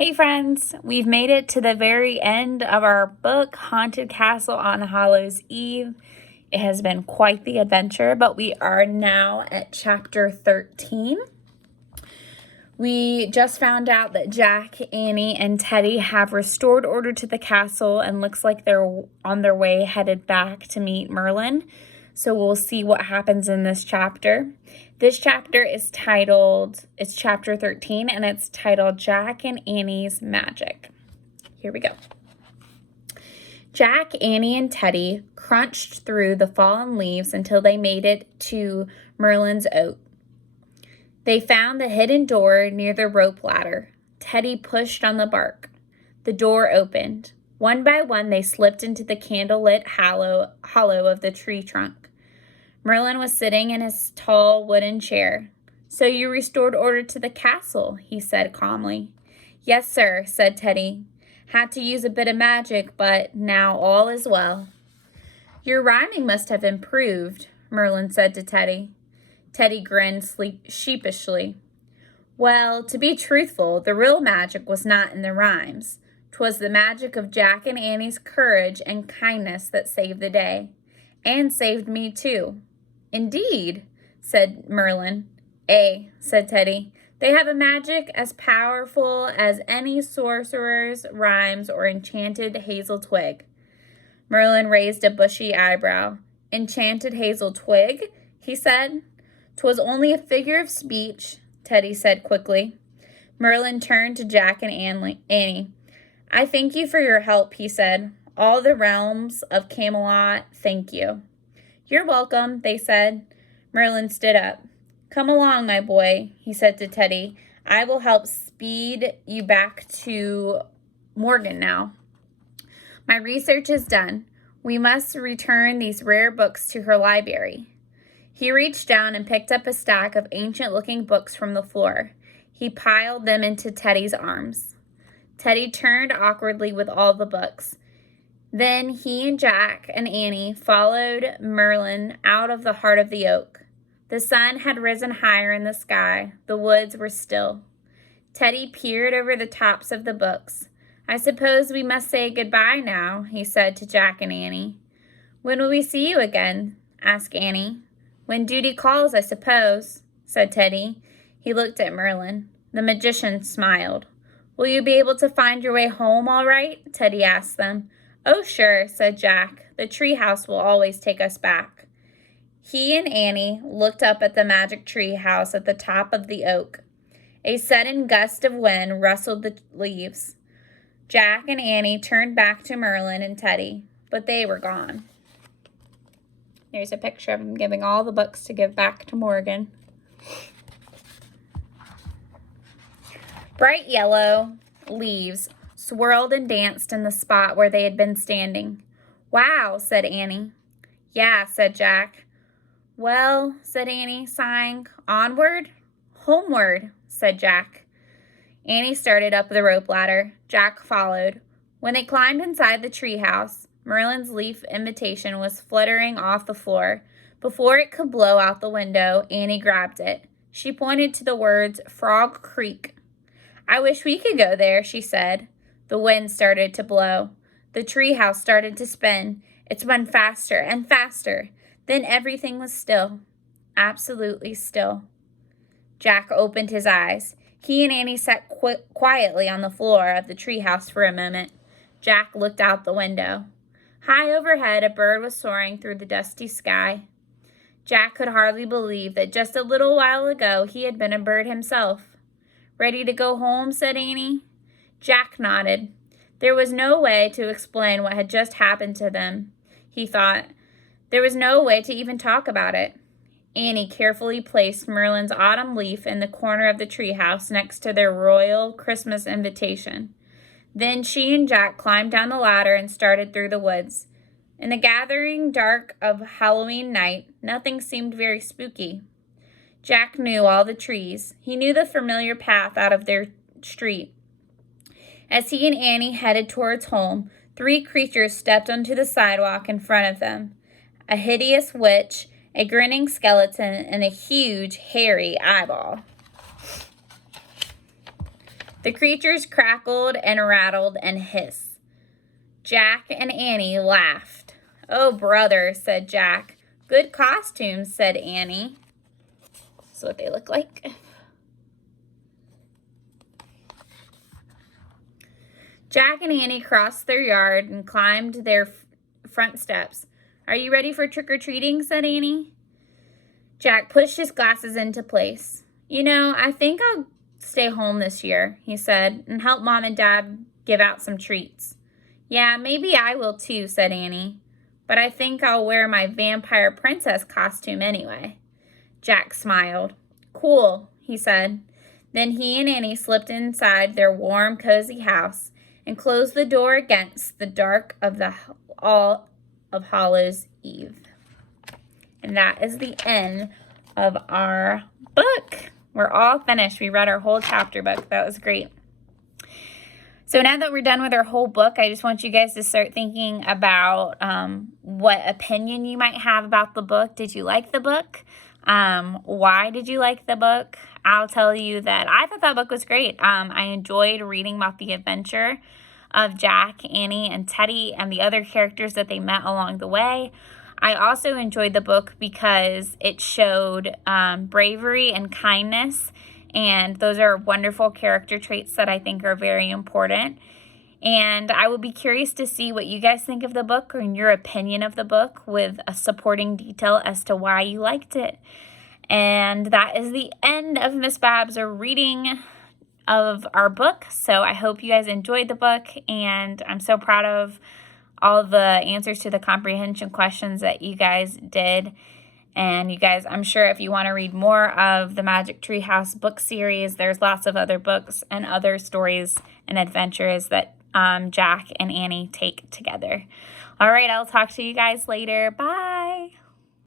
Hey friends, we've made it to the very end of our book, Haunted Castle on Hallows Eve. It has been quite the adventure, but we are now at chapter 13. We just found out that Jack, Annie, and Teddy have restored order to the castle and looks like they're on their way headed back to meet Merlin. So we'll see what happens in this chapter. This chapter is titled, it's chapter 13, and it's titled Jack and Annie's Magic. Here we go. Jack, Annie, and Teddy crunched through the fallen leaves until they made it to Merlin's oak. They found the hidden door near the rope ladder. Teddy pushed on the bark. The door opened. One by one, they slipped into the candlelit hollow of the tree trunk. Merlin was sitting in his tall wooden chair. "So you restored order to the castle," he said calmly. "Yes, sir," said Teddy. "Had to use a bit of magic, but now all is well." "Your rhyming must have improved," Merlin said to Teddy. Teddy grinned sheepishly. "Well, to be truthful, the real magic was not in the rhymes. 'Twas the magic of Jack and Annie's courage and kindness that saved the day. And saved me, too." "Indeed," said Merlin. "Ay," said Teddy. "They have a magic as powerful as any sorcerer's rhymes or enchanted hazel twig." Merlin raised a bushy eyebrow. "Enchanted hazel twig?" he said. "'Twas only a figure of speech," Teddy said quickly. Merlin turned to Jack and Annie. "I thank you for your help," he said. "All the realms of Camelot thank you." "You're welcome," they said. Merlin stood up. "Come along, my boy," he said to Teddy. "I will help speed you back to Morgan now. My research is done. We must return these rare books to her library." He reached down and picked up a stack of ancient-looking books from the floor. He piled them into Teddy's arms. Teddy turned awkwardly with all the books. Then he and Jack and Annie followed Merlin out of the heart of the oak. The sun had risen higher in the sky. The woods were still. Teddy peered over the tops of the books. "I suppose we must say goodbye now," he said to Jack and Annie. "When will we see you again?" asked Annie. "When duty calls, I suppose," said Teddy. He looked at Merlin. The magician smiled. "Will you be able to find your way home all right?" Teddy asked them. "Oh, sure," said Jack. "The treehouse will always take us back." He and Annie looked up at the magic treehouse at the top of the oak. A sudden gust of wind rustled the leaves. Jack and Annie turned back to Merlin and Teddy, but they were gone. There's a picture of them giving all the books to give back to Morgan. Bright yellow leaves swirled and danced in the spot where they had been standing. "Wow," said Annie. "Yeah," said Jack. "Well," said Annie, sighing. "Onward?" "Homeward," said Jack. Annie started up the rope ladder. Jack followed. When they climbed inside the treehouse, Merlin's leaf invitation was fluttering off the floor. Before it could blow out the window, Annie grabbed it. She pointed to the words Frog Creek. "I wish we could go there," she said. The wind started to blow. The treehouse started to spin. It spun faster and faster. Then everything was still. Absolutely still. Jack opened his eyes. He and Annie sat quietly on the floor of the treehouse for a moment. Jack looked out the window. High overhead, a bird was soaring through the dusty sky. Jack could hardly believe that just a little while ago he had been a bird himself. "Ready to go home?" said Annie. Jack nodded. There was no way to explain what had just happened to them, he thought. There was no way to even talk about it. Annie carefully placed Merlin's autumn leaf in the corner of the treehouse next to their royal Christmas invitation. Then she and Jack climbed down the ladder and started through the woods. In the gathering dark of Halloween night, nothing seemed very spooky. Jack knew all the trees. He knew the familiar path out of their street. As he and Annie headed towards home, 3 creatures stepped onto the sidewalk in front of them. A hideous witch, a grinning skeleton, and a huge, hairy eyeball. The creatures crackled and rattled and hissed. Jack and Annie laughed. "Oh, brother," said Jack. "Good costumes," said Annie. That's what they look like. Jack and Annie crossed their yard and climbed their front steps. "Are you ready for trick-or-treating?" said Annie. Jack pushed his glasses into place. I think I'll stay home this year," he said, "and help Mom and Dad give out some treats." "Yeah, maybe I will too," said Annie. "But I think I'll wear my vampire princess costume anyway." Jack smiled. "Cool," he said. Then he and Annie slipped inside their warm, cozy house and closed the door against the dark of all of Hallows Eve. And that is the end of our book. We're all finished. We read our whole chapter book. That was great. So now that we're done with our whole book, I just want you guys to start thinking about what opinion you might have about the book. Did you like the book? Why did you like the book? I'll tell you that I thought that book was great. I enjoyed reading about the adventure of Jack, Annie, and Teddy and the other characters that they met along the way. I also enjoyed the book because it showed bravery and kindness, and those are wonderful character traits that I think are very important. And I would be curious to see what you guys think of the book or your opinion of the book with a supporting detail as to why you liked it. And that is the end of Miss Babs' reading of our book. So I hope you guys enjoyed the book, and I'm so proud of all the answers to the comprehension questions that you guys did. And you guys, I'm sure if you want to read more of the Magic Tree House book series, there's lots of other books and other stories and adventures that Jack and Annie take together. All right, I'll talk to you guys later. Bye.